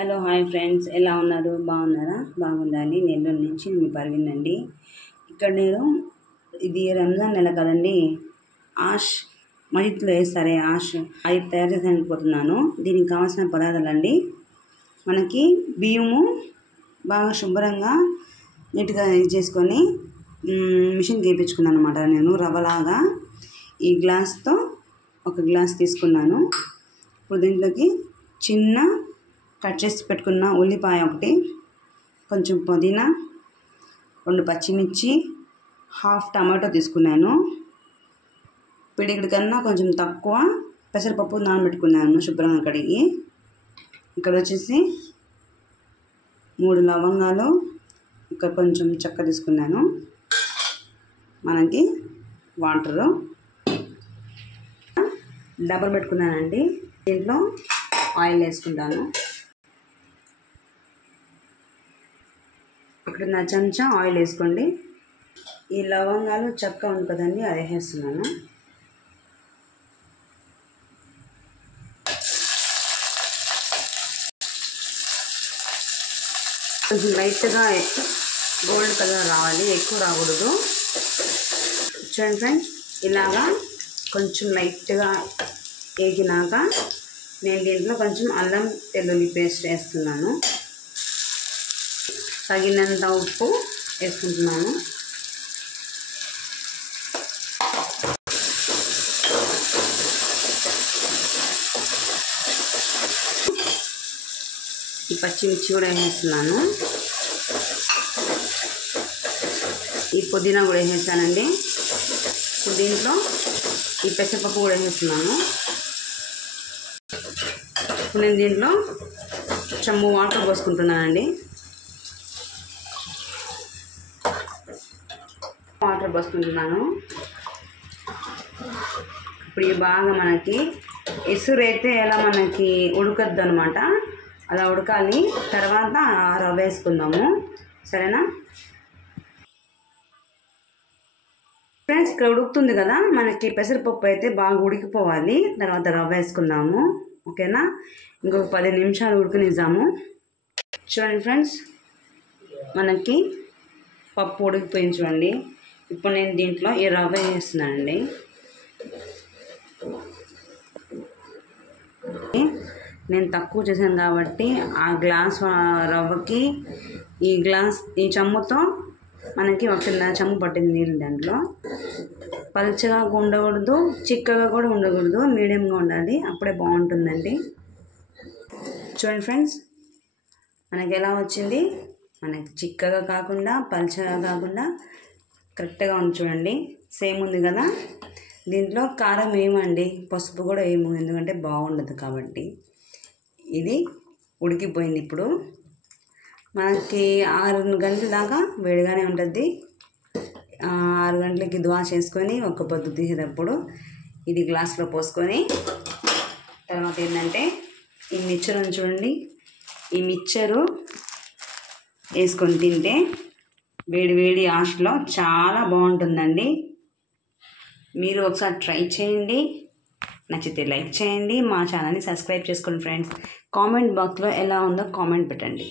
Hello hi friends, ఎలా ఉన్నారు? బాగున్నారా? బాగుండాలి. నెల్లూరు నుంచి మీ పర్వీనండి. ఇక్కడ నేను ఇది రంజాన్ నెల కదండి, ఆష్ మజిత్లో వేస్తారే ఆష్, అది తయారు చేసి పోతున్నాను. దీనికి కావాల్సిన పదార్థాలు అండి, మనకి బియ్యము బాగా శుభ్రంగా నీట్గా ఇది చేసుకొని మిషన్కి వేయించుకున్నాను అనమాట. నేను రవ్వలాగా ఈ గ్లాస్తో ఒక గ్లాస్ తీసుకున్నాను. ఇప్పుడు దీంట్లోకి చిన్న కట్ చేసి పెట్టుకున్న ఉల్లిపాయ ఒకటి, కొంచెం పుదీనా, 2 పచ్చిమిర్చి, హాఫ్ టమాటో తీసుకున్నాను. పిడికిడి కన్నా కొంచెం తక్కువ పెసరపప్పు నానబెట్టుకున్నాను శుభ్రంగా కడిగి. ఇక్కడ వచ్చేసి 3 లవంగాలు, ఇంకా కొంచెం చెక్క తీసుకున్నాను. మనకి వాటరు డబల్ పెట్టుకున్నానండి. దీంట్లో ఆయిల్ వేసుకుంటాను. ఇక్కడ నా చెంచా ఆయిల్ వేసుకోండి. ఈ లవంగాలు చెక్క ఉంది కదండి, అది వేసేస్తున్నాను. కొంచెం లైట్గా గోల్డ్ కలర్ రావాలి, ఎక్కువ రాకూడదు. చూడండి ఫ్రెండ్స్, ఇలాగా కొంచెం లైట్గా వేగినాక నేను దీంట్లో కొంచెం అల్లం వెల్లుల్లి పేస్ట్ వేస్తున్నాను. తగినంత ఉప్పు వేసుకుంటున్నాను. ఈ పచ్చిమిర్చి కూడా వేసేస్తున్నాను. ఈ పుదీనా కూడా వేసేసానండి. ఇప్పుడు దీంట్లో ఈ పెసరపప్పు కూడా వేసేస్తున్నాను. ఇప్పుడు నేను దీంట్లో చెంబు వాటర్ పోసుకుంటున్నానండి. వాటర్ పోసుకుంటున్నాను. ఇప్పుడు ఇది బాగా మనకి ఎసురైతే ఎలా మనకి ఉడకద్దు అనమాట, అలా ఉడకాలి. తర్వాత రవ్వ వేసుకుందాము, సరేనా ఫ్రెండ్స్? ఇక్కడ ఉడుకుతుంది కదా మనకి, పెసరపప్పు అయితే బాగా ఉడికిపోవాలి. తర్వాత రవ్వ వేసుకుందాము, ఓకేనా? ఇంకొక 10 నిమిషాలు ఉడకనిద్దాము. చూడండి ఫ్రెండ్స్, మనకి పప్పు ఉడికిపోయింది చూడండి. ఇప్పుడు నేను దీంట్లో ఈ రవ్వ వేస్తున్నానండి. నేను తక్కువ చేశాను కాబట్టి ఆ గ్లాస్ రవ్వకి ఈ చెంబుతో మనకి ఒక చెంబు పట్టింది నీళ్ళు. దాంట్లో పల్చగా ఉండకూడదు, చిక్కగా కూడా ఉండకూడదు, మీడియంగా ఉండాలి, అప్పుడే బాగుంటుందండి. చూడండి ఫ్రెండ్స్, మనకి ఎలా వచ్చింది. మనకి చిక్కగా కాకుండా పల్చగా కాకుండా కరెక్ట్గా ఉంది చూడండి. సేమ్ ఉంది కదా. దీంట్లో కారం వేయమండి, పసుపు కూడా వేయము, ఎందుకంటే బాగుండదు కాబట్టి. ఇది ఉడికిపోయింది. ఇప్పుడు మనకి 6 గంటల దాకా వేడిగానే ఉంటుంది. 6 గంటలకి దువా చేసుకొని ఒక పొద్దు తీసేటప్పుడు ఇది గ్లాస్లో పోసుకొని, తర్వాత ఏంటంటే ఈ మిక్చర్ చూడండి, ఈ మిక్చరు వేసుకొని తింటే వేడి వేడి ఆష్లో చాలా బాగుంటుందండి. మీరు ఒకసారి ట్రై చేయండి. నచ్చితే లైక్ చేయండి, మా ఛానల్ని సబ్స్క్రైబ్ చేసుకోండి ఫ్రెండ్స్. కామెంట్ బాక్స్లో ఎలా ఉందో కామెంట్ పెట్టండి.